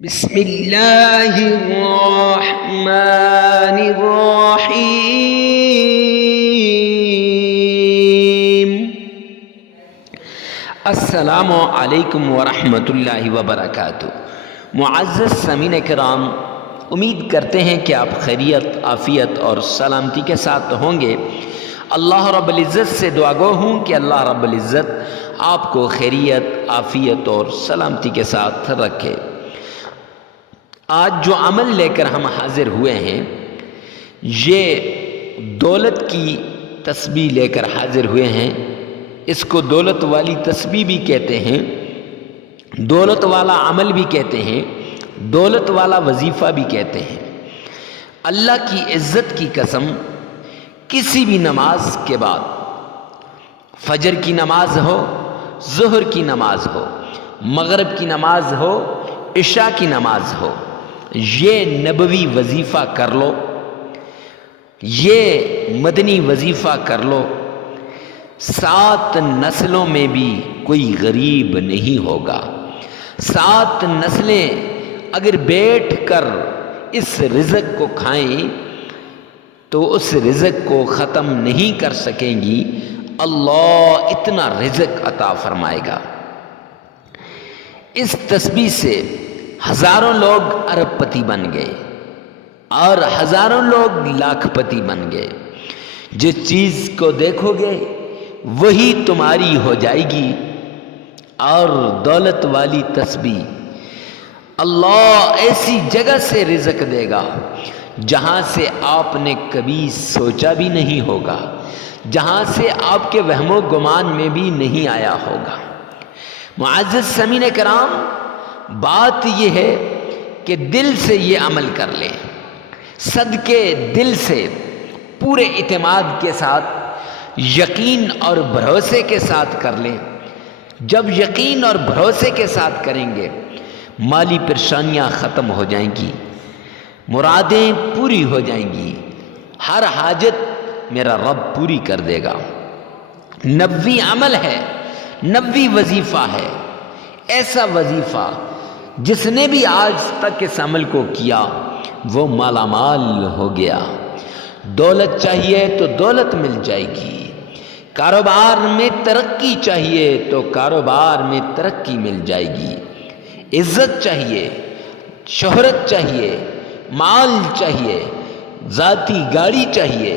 بسم اللہ الرحمن الرحیم۔ السلام علیکم ورحمۃ اللہ وبرکاتہ۔ معزز سامعین کرام، امید کرتے ہیں کہ آپ خیریت، عافیت اور سلامتی کے ساتھ ہوں گے۔ اللہ رب العزت سے دعا گو ہوں کہ اللہ رب العزت آپ کو خیریت، عافیت اور سلامتی کے ساتھ رکھے۔ آج جو عمل لے کر ہم حاضر ہوئے ہیں، یہ دولت کی تسبیح لے کر حاضر ہوئے ہیں۔ اس کو دولت والی تسبیح بھی کہتے ہیں، دولت والا عمل بھی کہتے ہیں، دولت والا وظیفہ بھی کہتے ہیں۔ اللہ کی عزت کی قسم، کسی بھی نماز کے بعد، فجر کی نماز ہو، ظہر کی نماز ہو، مغرب کی نماز ہو، عشاء کی نماز ہو، یہ نبوی وظیفہ کر لو، یہ مدنی وظیفہ کر لو، 7 نسلوں میں بھی کوئی غریب نہیں ہوگا۔ 7 نسلیں اگر بیٹھ کر اس رزق کو کھائیں تو اس رزق کو ختم نہیں کر سکیں گی۔ اللہ اتنا رزق عطا فرمائے گا۔ اس تسبیح سے ہزاروں لوگ ارب پتی بن گئے اور ہزاروں لوگ لاکھ پتی بن گئے۔ جس چیز کو دیکھو گے وہی تمہاری ہو جائے گی۔ اور دولت والی تسبیح، اللہ ایسی جگہ سے رزق دے گا جہاں سے آپ نے کبھی سوچا بھی نہیں ہوگا، جہاں سے آپ کے وہم و گمان میں بھی نہیں آیا ہوگا۔ معزز سامعین کرام، بات یہ ہے کہ دل سے یہ عمل کر لیں، صدقے دل سے، پورے اعتماد کے ساتھ، یقین اور بھروسے کے ساتھ کر لیں۔ جب یقین اور بھروسے کے ساتھ کریں گے، مالی پریشانیاں ختم ہو جائیں گی، مرادیں پوری ہو جائیں گی، ہر حاجت میرا رب پوری کر دے گا۔ نبوی عمل ہے، نبوی وظیفہ ہے، ایسا وظیفہ جس نے بھی آج تک اس عمل کو کیا وہ مالا مال ہو گیا۔ دولت چاہیے تو دولت مل جائے گی، کاروبار میں ترقی چاہیے تو کاروبار میں ترقی مل جائے گی۔ عزت چاہیے، شہرت چاہیے، مال چاہیے، ذاتی گاڑی چاہیے،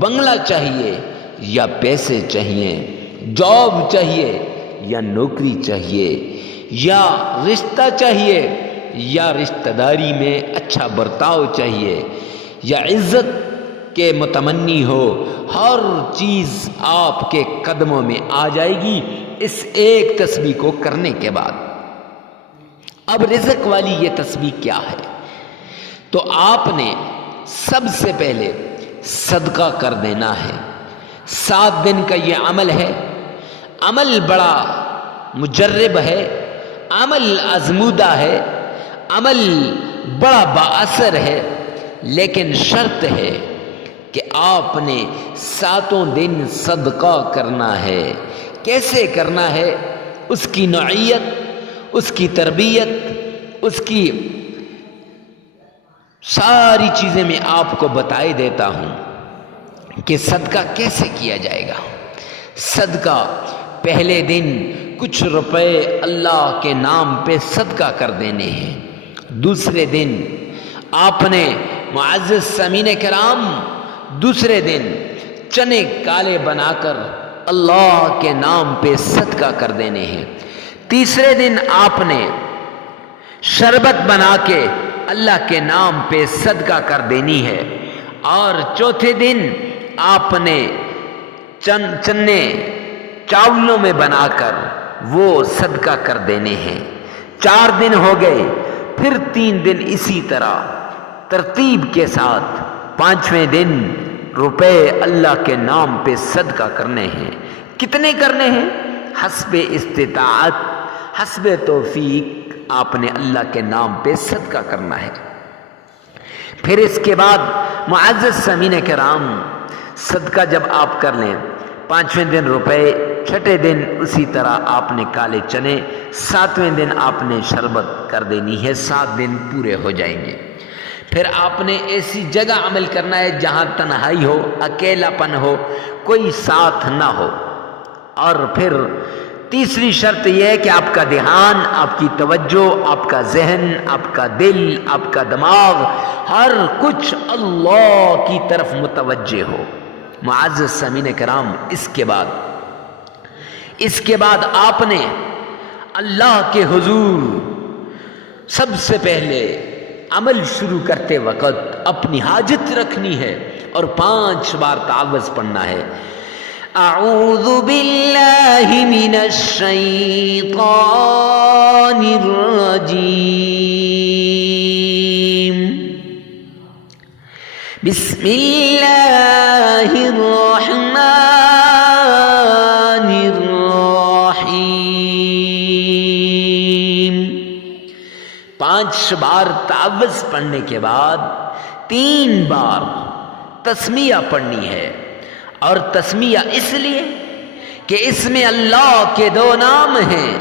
بنگلہ چاہیے یا پیسے چاہیے، جاب چاہیے یا نوکری چاہیے، یا رشتہ چاہیے یا رشتہ داری میں اچھا برتاؤ چاہیے، یا عزت کے متمنی ہو، ہر چیز آپ کے قدموں میں آ جائے گی اس ایک تسبیح کو کرنے کے بعد۔ اب رزق والی یہ تسبیح کیا ہے؟ تو آپ نے سب سے پہلے صدقہ کر دینا ہے۔ 7 دن کا یہ عمل ہے، عمل بڑا مجرب ہے، عمل آزمودہ ہے، عمل بڑا بااثر ہے، لیکن شرط ہے کہ آپ نے 7 دن صدقہ کرنا ہے۔ کیسے کرنا ہے؟ اس کی نوعیت، اس کی تربیت، اس کی ساری چیزیں میں آپ کو بتائے دیتا ہوں کہ صدقہ کیسے کیا جائے گا۔ صدقہ پہلے دن کچھ روپے اللہ کے نام پہ صدقہ کر دینے ہیں۔ دوسرے دن آپ نے معزز سامعین کرام، دوسرے دن چنے کالے بنا کر اللہ کے نام پہ صدقہ کر دینے ہیں۔ تیسرے دن آپ نے شربت بنا کے اللہ کے نام پہ صدقہ کر دینی ہے۔ اور چوتھے دن آپ نے چنے چاولوں میں بنا کر وہ صدقہ کر دینے ہیں۔ 4 دن ہو گئے، پھر 3 دن اسی طرح ترتیب کے ساتھ، 5ویں دن روپے اللہ کے نام پہ صدقہ کرنے ہیں۔ کتنے کرنے ہیں؟ حسب استطاعت، حسب توفیق آپ نے اللہ کے نام پہ صدقہ کرنا ہے۔ پھر اس کے بعد معزز سامعین کرام، صدقہ جب آپ کر لیں، 5ویں دن روپے چھٹے دن اسی طرح آپ نے کالے چنے، 7ویں دن آپ نے شربت کر دینی ہے، 7 دن پورے ہو جائیں گے۔ پھر آپ نے ایسی جگہ عمل کرنا ہے جہاں تنہائی ہو، اکیلا پن ہو، کوئی ساتھ نہ ہو۔ اور پھر تیسری شرط یہ ہے کہ آپ کا دھیان، آپ کی توجہ، آپ کا ذہن، آپ کا دل، آپ کا دماغ، ہر کچھ اللہ کی طرف متوجہ ہو۔ معزز سامعین کرام، اس کے بعد آپ نے اللہ کے حضور سب سے پہلے عمل شروع کرتے وقت اپنی حاجت رکھنی ہے اور 5 بار تعوذ پڑھنا ہے۔ اعوذ باللہ من الشیطان الرجیم، بسم اللہ الرحمن الرحیم۔ 5 بار تعوذ پڑھنے کے بعد 3 بار تسمیہ پڑھنی ہے، اور تسمیہ اس لیے کہ اس میں اللہ کے 2 نام ہیں،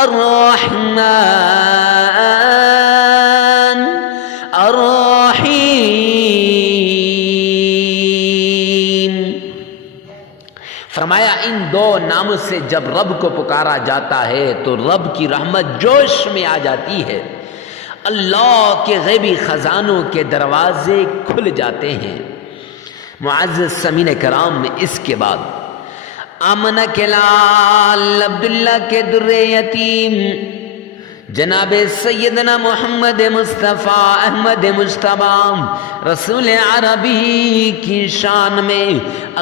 الرحمن الرحیم۔ فرمایا ان 2 ناموں سے جب رب کو پکارا جاتا ہے تو رب کی رحمت جوش میں آ جاتی ہے، اللہ کے غیبی خزانوں کے دروازے کھل جاتے ہیں۔ معزز سامعین کرام، اس کے بعد آمنہ کے لال عبداللہ کے در یتیم جناب سیدنا محمد مصطفیٰ احمد مجتبی رسول عربی کی شان میں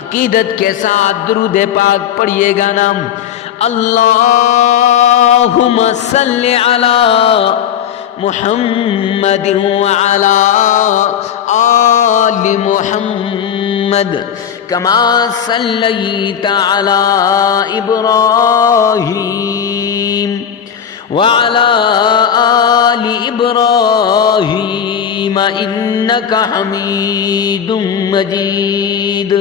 عقیدت کے ساتھ درود پاک پڑھیے گا نا۔ اللہم صلی علی محمد وعلی آل محمد کما صلیت علی ابراہیم وعلی آل ابراہیم انک حمید مجید۔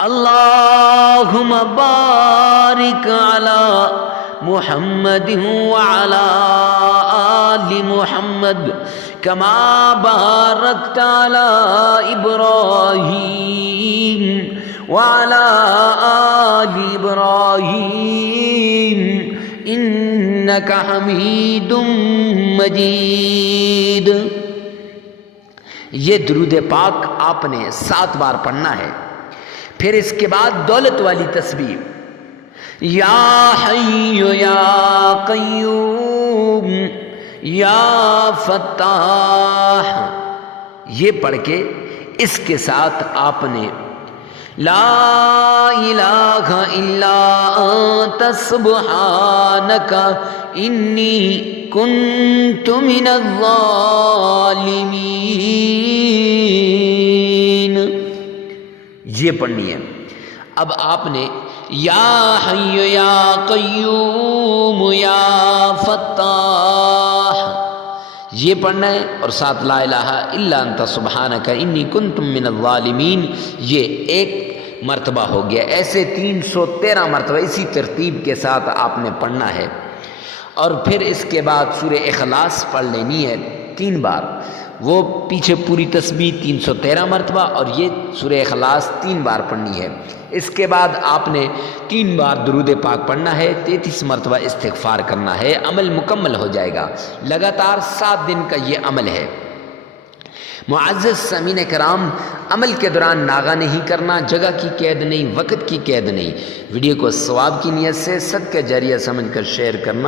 اللہم بارک علی محمد وعلی آل محمد کما بارکت علی ابراہیم وعلی آل ابراہیم انک حمید مجید۔ یہ درود پاک آپ نے 7 بار پڑھنا ہے۔ پھر اس کے بعد دولت والی تسبیح یا حی یا قیوم یا فتاح، یہ پڑھ کے اس کے ساتھ آپ نے لا الہ الا انت سبحانک انی کنت من الظالمین، یہ پڑھنی ہے۔ اب آپ نے یا حی یا قیوم یا فتاح یہ پڑھنا ہے، اور ساتھ لا الہ الا انت سبحانک انی کنت من الظالمین یہ 1 مرتبہ ہو گیا۔ ایسے 313 مرتبہ اسی ترتیب کے ساتھ آپ نے پڑھنا ہے۔ اور پھر اس کے بعد سورہ اخلاص پڑھ لینی ہے 3 بار، وہ پیچھے پوری تسبیح 313 مرتبہ اور یہ سورہ اخلاص 3 بار پڑھنی ہے۔ اس کے بعد آپ نے 3 بار درود پاک پڑھنا ہے، 33 مرتبہ استغفار کرنا ہے، عمل مکمل ہو جائے گا۔ لگاتار 7 دن کا یہ عمل ہے۔ معزز سامعین کرام، عمل کے دوران ناغہ نہیں کرنا، جگہ کی قید نہیں، وقت کی قید نہیں۔ ویڈیو کو ثواب کی نیت سے صدقہ جاریہ سمجھ کر شیئر کرنا۔